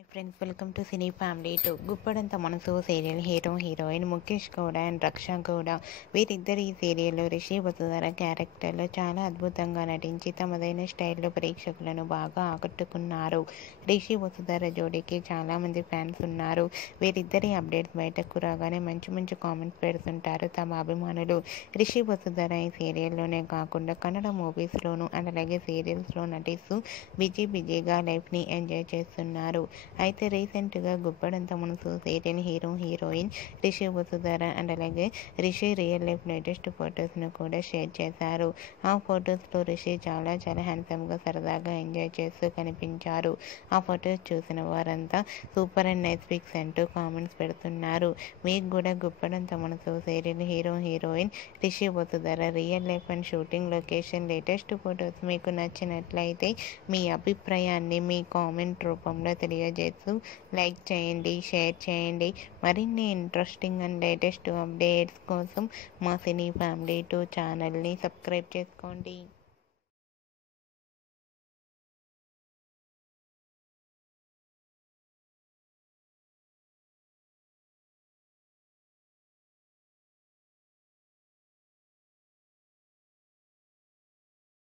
Hi friends, welcome to cine family two. Guppedantha Manasu serial hero heroine Mukesh Gowda and Raksha Gowda వీరిద్దరు ఈ సీరియల్లో రిషి వసుధర క్యారెక్టర్లో చాలా అద్భుతంగా నటించి తమదైన స్టైల్లో ప్రేక్షకులను బాగా ఆకట్టుకున్నారు. రిషి వసుధర జోడీకి చాలామంది ఫ్యాన్స్ ఉన్నారు. వీరిద్దరి అప్డేట్స్ బయటకు రాగానే మంచి మంచి కామెంట్స్ పెడుతుంటారు తమ అభిమానులు. రిషి వసుధర ఈ సీరియల్లోనే కాకుండా కన్నడ మూవీస్లోనూ అండ్ అలాగే సీరియల్స్లో నటిస్తూ బిజీగా లైఫ్ని ఎంజాయ్ చేస్తున్నారు. అయితే రీసెంట్గా Guppedantha Manasu serial hero heroine Rishi Vasudhara and అలాగే రిషి రియల్ లైఫ్ లేటెస్ట్ ఫొటోస్ను కూడా షేర్ చేశారు. ఆ ఫొటోస్లో రిషి చాలా హ్యాండ్సమ్గా సరదాగా ఎంజాయ్ చేస్తూ కనిపించారు. ఆ ఫొటోస్ చూసిన వారంతా సూపర్ అండ్ నైస్ పిక్స్ అంటూ కామెంట్స్ పెడుతున్నారు. మీకు కూడా Guppedantha Manasu serial hero heroine Rishi Vasudhara real life and shooting location latest photos మీకు నచ్చినట్లయితే మీ అభిప్రాయాన్ని మీ కామెంట్ రూపంలో తెలియజేస్తూ లైక్ చేయండి, షేర్ చేయండి. మరిన్ని ఇంట్రెస్టింగ్ అండ్ లేటెస్ట్ అప్డేట్స్ కోసం మా సినీ ఫ్యామిలీ 2 ఛానల్ని సబ్స్క్రైబ్ చేసుకోండి.